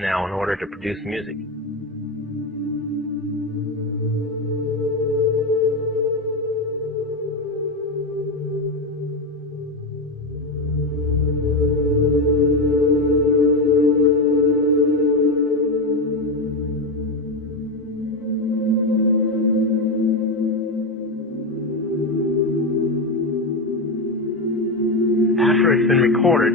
now in order to produce music. After it's been recorded,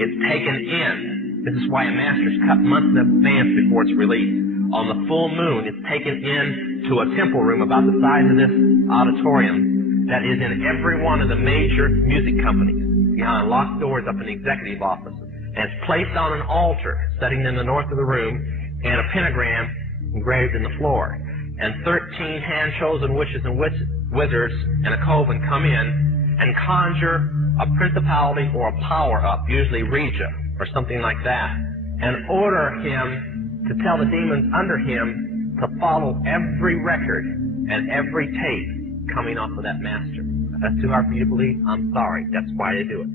it's taken in. This is why a master's cut months in advance before it's released. On the full moon, it's taken in to a temple room about the size of this auditorium that is in every one of the major music companies, behind locked doors up in the executive office. And it's placed on an altar sitting in the north of the room, and a pentagram engraved in the floor. And 13 hand-chosen witches and wizards and a coven come in and conjure a principality or a power up, usually Regia or something like that, and order him to tell the demons under him to follow every record and every tape coming off of that master. If that's too hard for you to believe, I'm sorry. That's why they do it.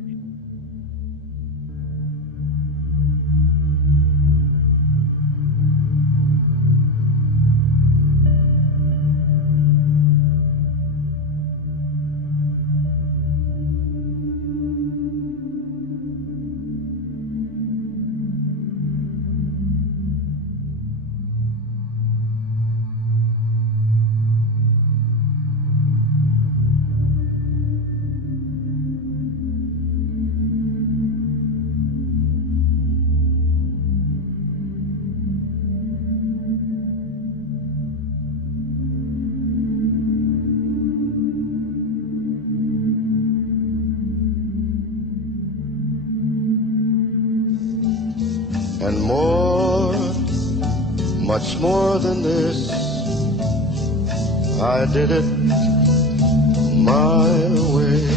And more, much more than this, I did it my way.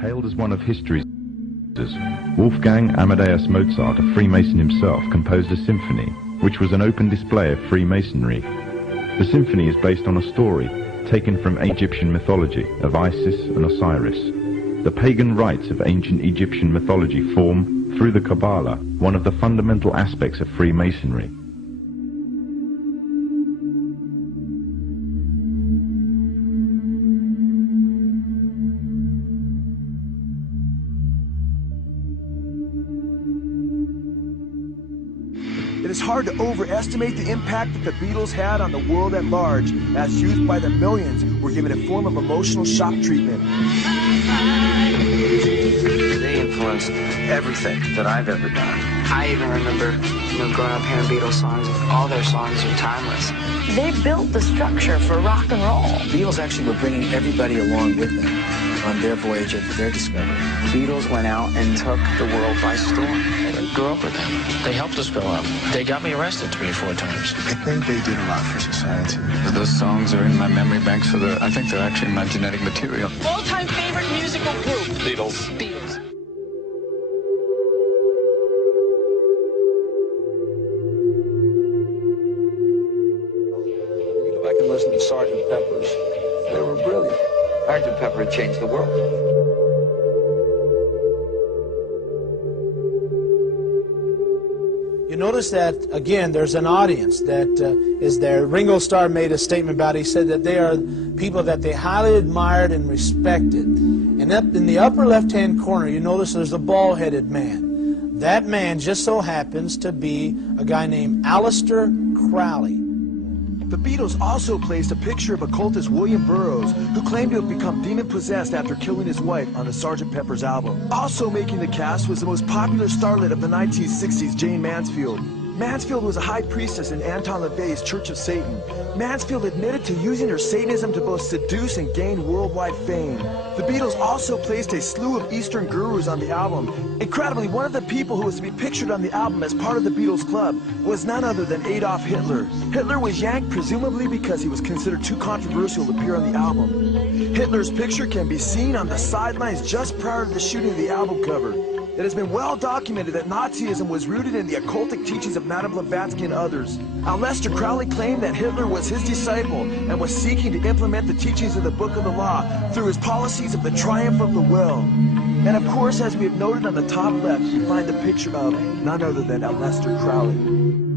Hailed as one of history's Wolfgang Amadeus Mozart, a Freemason himself, composed a symphony, which was an open display of Freemasonry. The symphony is based on a story taken from Egyptian mythology of Isis and Osiris. The pagan rites of ancient Egyptian mythology form, through the Kabbalah, one of the fundamental aspects of Freemasonry. It is hard to overestimate the impact that the Beatles had on the world at large, as used by the millions were given a form of emotional shock treatment. They influenced everything that I've ever done. I even remember, growing up hearing Beatles songs. All their songs are timeless. They built the structure for rock and roll. The Beatles actually were bringing everybody along with them on their voyage of their discovery. The Beatles went out and took the world by storm. I grew up with them. They helped us grow up. They got me arrested 3 or 4 times. I think they did a lot for society. Those songs are in my memory banks for I think they're actually my genetic material. All-time favorite musical group? Beatles. Beatles. You go back and listen to Sgt. Pepper's. They were brilliant. Sgt. Pepper had changed the world. You notice that, again, there's an audience that is there. Ringo Starr made a statement about it. He said that they are people that they highly admired and respected. And up in the upper left-hand corner, you notice there's a bald-headed man. That man just so happens to be a guy named Aleister Crowley. The Beatles also placed a picture of occultist William Burroughs, who claimed to have become demon-possessed after killing his wife on the Sgt. Pepper's album. Also making the cast was the most popular starlet of the 1960s, Jane Mansfield. Mansfield was a high priestess in Anton LaVey's Church of Satan. Mansfield admitted to using her Satanism to both seduce and gain worldwide fame. The Beatles also placed a slew of Eastern gurus on the album. Incredibly, one of the people who was to be pictured on the album as part of the Beatles Club was none other than Adolf Hitler. Hitler was yanked presumably because he was considered too controversial to appear on the album. Hitler's picture can be seen on the sidelines just prior to the shooting of the album cover. It has been well documented that Nazism was rooted in the occultic teachings of Madame Blavatsky and others. Aleister Crowley claimed that Hitler was his disciple and was seeking to implement the teachings of the Book of the Law through his policies of the triumph of the will. And of course, as we have noted on the top left, we find the picture of none other than Aleister Crowley.